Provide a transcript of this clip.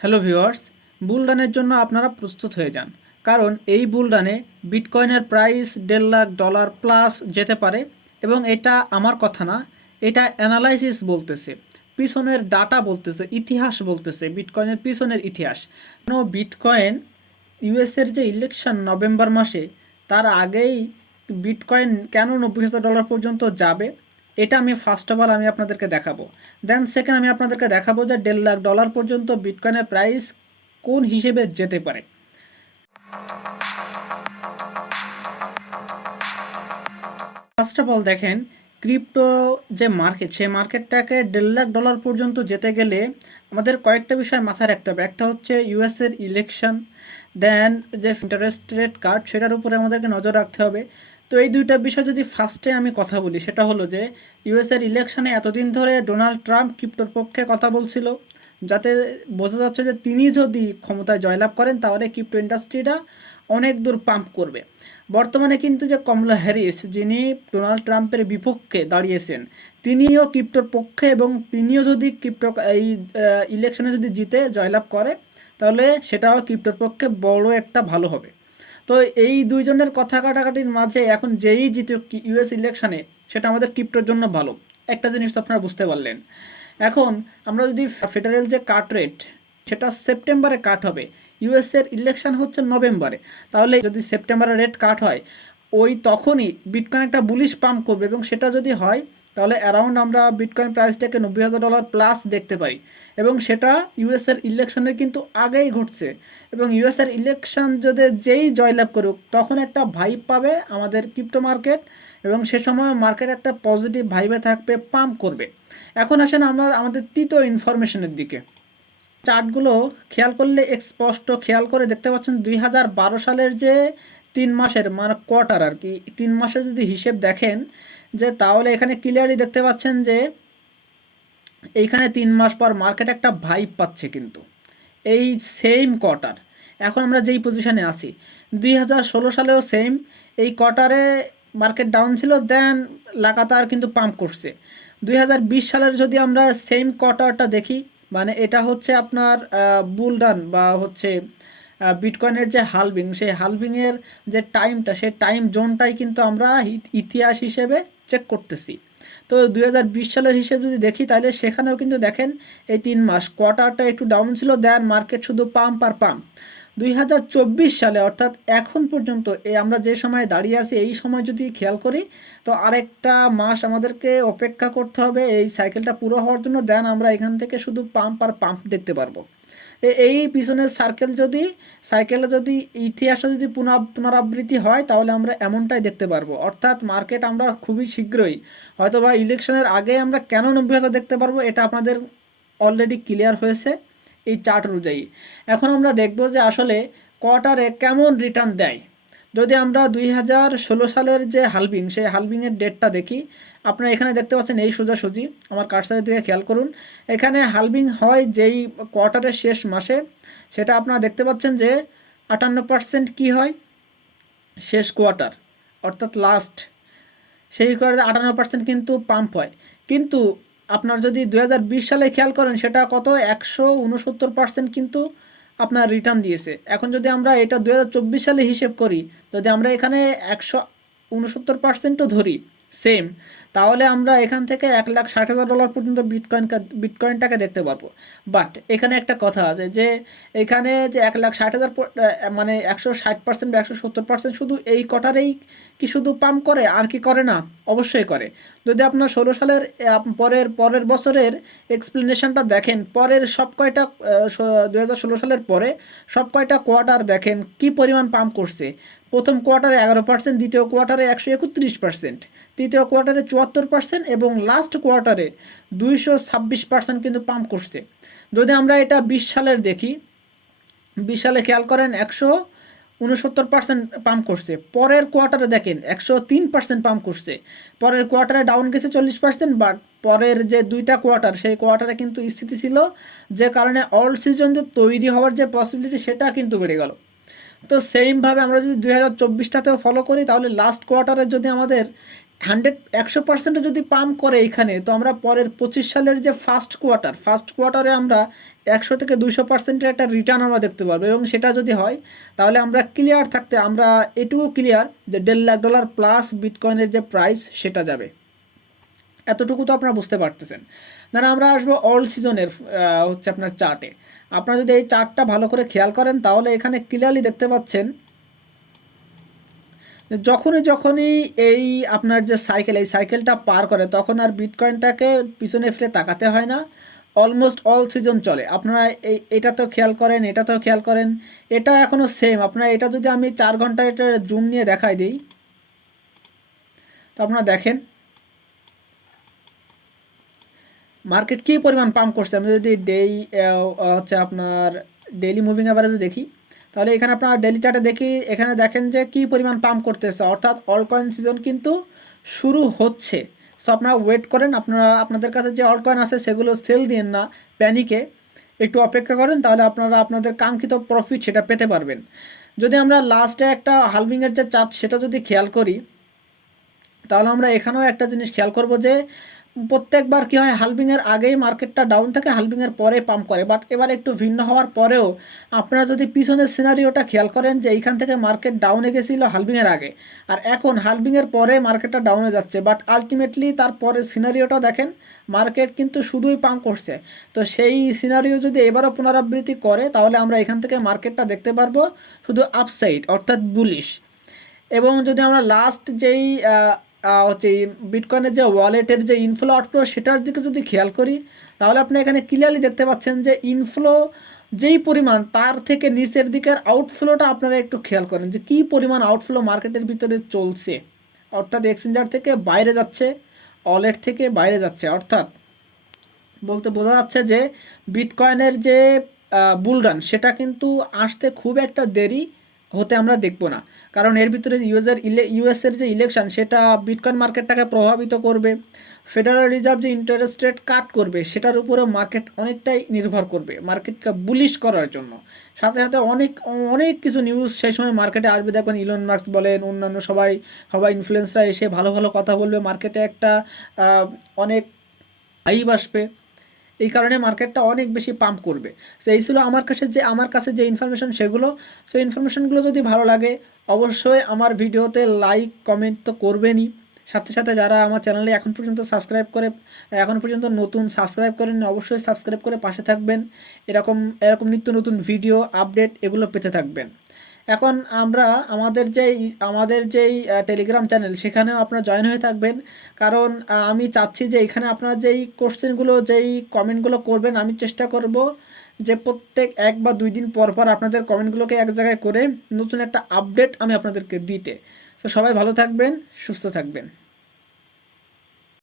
Hello viewers, বুলরানের জন্য আপনারা প্রস্তুত হয়ে যান, কারণ এই বুলরানে বিটকয়েনের প্রাইস $1.5 লাখ প্লাস যেতে পারে। এবং এটা আমার কথা না, এটা অ্যানালাইসিস বলতেছে, পিছনের ডাটা বলতেছে, ইতিহাস বলতেছে, বিটকয়েনের পিছনের ইতিহাস। কেন বিটকয়েন ইউএসের যে ইলেকশন নভেম্বর মাসে, তার আগেই বিটকয়েন কেন $90,000 পর্যন্ত যাবে, এটা আমি ফার্স্ট অফ অল আমি আপনাদেরকে দেখাবো। দেন সেকেন্ড আমি আপনাদেরকে দেখাবো যে $1.5 লাখ পর্যন্ত বিটকয়েনের প্রাইস কোন হিসেবে যেতে পারে। ফার্স্ট অফ অল দেখেন, ক্রিপ্টো যে মার্কেট, সেই মার্কেটটাকে $1.5 লাখ পর্যন্ত যেতে গেলে আমাদের কয়েকটা বিষয় মাথায় রাখতে হবে। একটা হচ্ছে ইউএসের ইলেকশন, দেন যে ইন্টারেস্ট রেট কার্ড, সেটার উপরে আমাদেরকে নজর রাখতে হবে। তো এই দুইটা বিষয় যদি ফার্স্টে আমি কথা বলি, সেটা হলো যে ইউএসের ইলেকশনে এতদিন ধরে ডোনাল্ড ট্রাম্প ক্রিপ্টোর পক্ষে কথা বলছিল, যাতে বোঝা যাচ্ছে যে তিনি যদি ক্ষমতায় জয়লাভ করেন তাহলে ক্রিপ্টো ইন্ডাস্ট্রিটা অনেক দূর পাম্প করবে। বর্তমানে কিন্তু যে কমলা হ্যারিস, যিনি ডোনাল্ড ট্রাম্পের বিপক্ষে দাঁড়িয়েছেন, তিনিও ক্রিপ্টোর পক্ষে, এবং তিনিও যদি ক্রিপ্টো এই ইলেকশনে যদি জিতে জয়লাভ করে তাহলে সেটাও ক্রিপ্টোর পক্ষে বড় একটা ভালো হবে। তো এই দুইজনের কথা কাটাকাটির মাঝে এখন যেই জিতে ইউএস ইলেকশনে, সেটা আমাদের ক্রিপ্টোর জন্য ভালো। একটা জিনিস তো আপনারা বুঝতে পারলেন। এখন আমরা যদি ফেডারেল যে কাট রেট, সেটা সেপ্টেম্বরে কাট হবে, ইউএসের ইলেকশন হচ্ছে নভেম্বরে, তাহলে যদি সেপ্টেম্বরে রেট কাট হয়, ওই তখনই বিটকয়েন একটা বুলিশ পাম্প করবে, এবং সেটা যদি হয় তাহলে অ্যারাউন্ড আমরা বিটকয়েন প্রাইসটাকে $90,000 প্লাস দেখতে পাই। এবং সেটা ইউএসের ইলেকশনের কিন্তু আগেই ঘটছে। এবং ইউএসের ইলেকশন যদি যেই জয়লাভ করুক, তখন একটা ভাইব পাবে আমাদের ক্রিপ্টো মার্কেট, এবং সে সময় মার্কেট একটা পজিটিভ ভাইবে থাকবে, পাম্প করবে। এখন আসেন আমরা আমাদের তৃতীয় ইনফরমেশনের দিকে। চার্টগুলো খেয়াল করলে স্পষ্ট খেয়াল করে দেখতে পাচ্ছেন 2012 সালের যে 3 মাসের মানে কোয়ার্টার আর কি, 3 মাসের যদি হিসেব দেখেন, যে তাহলে এখানে ক্লিয়ারলি দেখতে পাচ্ছেন যে এইখানে 3 মাস পর মার্কেট একটা ভাইব পাচ্ছে। কিন্তু এই সেম কোয়ার্টার, এখন আমরা যেই পজিশনে আছি, 2016 সালেও সেম এই কোয়ার্টারে মার্কেট ডাউন ছিল, দেন লাগাতার কিন্তু পাম্প করছে। 2020 সালের যদি আমরা সেম কোয়ার্টারটা দেখি, মানে এটা হচ্ছে আপনার বুল রান বা হচ্ছে বিটকয়েনের যে হালভিং, সেই হালভিংয়ের যে টাইমটা, সেই টাইম জোনটাই কিন্তু আমরা ইতিহাস হিসেবে চেক করতেছি। তো 2020 সালের হিসেব যদি দেখি, তাহলে সেখানেও কিন্তু দেখেন এই 3 মাস কোয়ার্টারটা একটু ডাউন ছিল, দেন মার্কেট শুধু পাম্প আর পাম্প। 2024 সালে অর্থাৎ এখন পর্যন্ত এই আমরা যে সময় দাঁড়িয়ে আছি, এই সময় যদি খেয়াল করি, তো আরেকটা মাস আমাদেরকে অপেক্ষা করতে হবে এই সাইকেলটা পুরো হওয়ার জন্য, দেন আমরা এখান থেকে শুধু পাম্প আর পাম্প দেখতে পারবো। এই পিছনের সাইকেলে যদি ইতিহাসটা যদি পুনরাবৃত্তি হয়, তাহলে আমরা এমনটাই দেখতে পারবো। অর্থাৎ মার্কেট আমরা খুবই শীঘ্রই, হয়তো বা ইলেকশনের আগে আমরা কেন 90,000 দেখতে পারবো, এটা আপনাদের অলরেডি ক্লিয়ার হয়েছে এই চার্ট অনুযায়ী। এখন আমরা দেখব যে আসলে কোয়ার্টারে কেমন রিটার্ন দেয়। যদি আমরা 2016 সালের যে হালভিং, সেই হালভিংয়ের ডেটটা দেখি, আপনারা এখানে দেখতে পাচ্ছেন এই সোজাসুজি, আমার কার্সারের দিকে খেয়াল করুন, এখানে হালভিং হয় যেই কোয়ার্টারের শেষ মাসে, সেটা আপনারা দেখতে পাচ্ছেন যে 58% কি হয়, শেষ কোয়ার্টার অর্থাৎ লাস্ট, সেই কোয়ার্টারে 58% কিন্তু পাম্প হয়। কিন্তু আপনার যদি 2020 সালে খেয়াল করেন, সেটা কত, 169% কিন্তু আপনার রিটার্ন দিয়েছে। এখন যদি আমরা এটা 2024 সালে হিসেব করি, যদি আমরা এখানে 169%ও ধরি সেম, তাহলে আমরা এখান থেকে $1,60,000 পর্যন্ত বিটকয়েনটাকে দেখতে পারবো। বাট এখানে একটা কথা আছে, যে এখানে যে 1,60,000 মানে 160% বা 170% শুধু এই কটারেই কি শুধু পাম্প করে, আর কি করে না? অবশ্যই করে। যদি আপনার 16 সালের পরের বছরের এক্সপ্লেনেশনটা দেখেন, পরের সব কয়টা 2016 সালের পরে সব কয়টা কোয়ার্টার দেখেন কি পরিমাণ পাম্প করছে। প্রথম কোয়ার্টারে 11%, দ্বিতীয় কোয়ার্টারে 131%, তৃতীয় কোয়ার্টারে 74%, এবং লাস্ট কোয়ার্টারে 226% কিন্তু পাম্প করছে। যদি আমরা এটা 20 সালের দেখি, 20 সালে খেয়াল করেন 169% পাম্প করছে। পরের কোয়ার্টারে দেখেন 103% পাম্প করছে। পরের কোয়ার্টারে ডাউন গেছে 40%, বাট পরের যে দুইটা কোয়ার্টার, সেই কোয়ার্টারে কিন্তু স্থিতি ছিল, যে কারণে অল সিজন যে তৈরি হওয়ার যে পসিবিলিটি, সেটা কিন্তু বেড়ে গেল। তো সেইমভাবে আমরা যদি 2024টাতেও ফলো করি, তাহলে লাস্ট কোয়ার্টারে যদি আমাদের 100% যদি পাম্প করে এখানে, তো আমরা পরের 25 সালের যে ফার্স্ট কোয়ার্টারে আমরা 100 থেকে 200%-এর একটা রিটার্ন আমরা দেখতে পারবো। এবং সেটা যদি হয় তাহলে আমরা আমরা এটুকু ক্লিয়ার যে $1.5 লাখ প্লাস বিটকয়েনের যে প্রাইস সেটা যাবে। এতটুকু তো আপনারা বুঝতে পারতেছেন। ধরেন আমরা আসবো অল সিজনের হচ্ছে আপনার চার্টে। আপনারা যদি এই চার্টটা ভালো করে খেয়াল করেন তাহলে এখানে ক্লিয়ারলি দেখতে পাচ্ছেন যখনই এই আপনার যে এই সাইকেলটা পার করে তখন আর বিটকয়েনটাকে পিছনে ফিরে তাকাতে হয় না, অলমোস্ট অল সিজন চলে। আপনারা এটাতেও খেয়াল করেন, এটাতেও খেয়াল করেন, এটা এখনও সেম। আপনারা এটা যদি আমি 4 ঘন্টা এটা জুম নিয়ে দেখাই দিই, তো আপনারা দেখেন মার্কেট কী পরিমাণ পাম্প করছে। আমি যদি হচ্ছে আপনার ডেইলি মুভিং অ্যাভারেজে দেখি, তাহলে এখানে আপনারা ডেইলি চার্টে দেখি, এখানে দেখেন যে কী পরিমাণ পাম্প করতেছে, অর্থাৎ অল কয়েন সিজন কিন্তু শুরু হচ্ছে। সো আপনারা ওয়েট করেন, আপনাদের কাছে যে অল কয়েন আছে সেগুলো সেল দিন না প্যানিকে, একটু অপেক্ষা করেন, তাহলে আপনারা আপনাদের কাঙ্ক্ষিত প্রফিট সেটা পেতে পারবেন। যদি আমরা লাস্টে একটা হালভিংয়ের যে চার্ট সেটা যদি খেয়াল করি, তাহলে আমরা এখানেও একটা জিনিস খেয়াল করব যে প্রত্যেকবার কী হয়, হালভিংয়ের আগেই মার্কেটটা ডাউন থাকে, হালভিংয়ের পরে পাম্প করে। বাট এবার একটু ভিন্ন হওয়ার পরেও আপনারা যদি পিছনের সিনারিওটা খেয়াল করেন যে এইখান থেকে মার্কেট ডাউনে গেছিলো হালভিংয়ের আগে, আর এখন হালভিংয়ের পরে মার্কেটটা ডাউনে যাচ্ছে। বাট আলটিমেটলি তারপরে সিনারিওটা দেখেন, মার্কেট কিন্তু শুধুই পাম্প করছে। তো সেই সিনারিও যদি এবারও পুনরাবৃত্তি করে তাহলে আমরা এখান থেকে মার্কেটটা দেখতে পারবো শুধু আপসাইড, অর্থাৎ বুলিশ। এবং যদি আমরা লাস্ট যেই হচ্ছে বিটকয়েনের যে ওয়ালেটের যে ইনফ্লো আউটফ্লো সেটার দিকে যদি খেয়াল করি, তাহলে আপনি এখানে ক্লিয়ারলি দেখতে পাচ্ছেন যে ইনফ্লো যেই পরিমাণ, তার থেকে নিচের দিকের আউটফ্লোটা আপনারা একটু খেয়াল করেন যে কী পরিমাণ আউটফ্লো মার্কেটের ভিতরে চলছে, অর্থাৎ এক্সচেঞ্জার থেকে বাইরে যাচ্ছে, ওয়ালেট থেকে বাইরে যাচ্ছে। অর্থাৎ বলতে বোঝা যাচ্ছে যে বিটকয়েনের যে বুলরান সেটা কিন্তু আসতে খুব একটা দেরি হতে আমরা দেখব না। কারণ এর ভিতরে ইউএসের যে ইলেকশন সেটা বিটকয়েন মার্কেটটাকে প্রভাবিত করবে। ফেডারেল রিজার্ভ যে ইন্টারেস্ট রেট কাট করবে সেটার উপরে মার্কেট অনেকটাই নির্ভর করবে মার্কেটকে বুলিশ করার জন্য। সাথে সাথে অনেক অনেক কিছু নিউজ সেই সময় মার্কেটে আসবে। দেখবেন ইলন মাস্ক বলেন, অন্যান্য সবাই ইনফ্লুয়েন্সাররা এসে ভালো ভালো কথা বলবে, মার্কেটে একটা অনেক হাইপ আসবে। এই কারণে মার্কেটটা অনেক বেশি পাম্প করবে। সো এই ছিল আমার কাছে যে ইনফরমেশন সেগুলো। সো ইনফরমেশনগুলো যদি ভালো লাগে অবশ্যই আমার ভিডিওতে লাইক কমেন্ট তো করবেনই। সাথে সাথে যারা আমার চ্যানেলে এখন পর্যন্ত নতুন সাবস্ক্রাইব করেন, অবশ্যই সাবস্ক্রাইব করে পাশে থাকবেন। এরকম নিত্য নতুন ভিডিও আপডেট এগুলো পেতে থাকবেন। এখন আমরা আমাদের যেই টেলিগ্রাম চ্যানেল সেখানেও আপনারা জয়েন হয়ে থাকবেন। কারণ আমি চাচ্ছি যে এখানে আপনারা যেই কোশ্চেনগুলো যেই কমেন্টগুলো করবেন, আমি চেষ্টা করব যে প্রত্যেক 1 বা 2 দিন পর পর আপনাদের কমেন্টগুলোকে এক জায়গায় করে নতুন একটা আপডেট আমি আপনাদেরকে দিতে। তো সবাই ভালো থাকবেন, সুস্থ থাকবেন।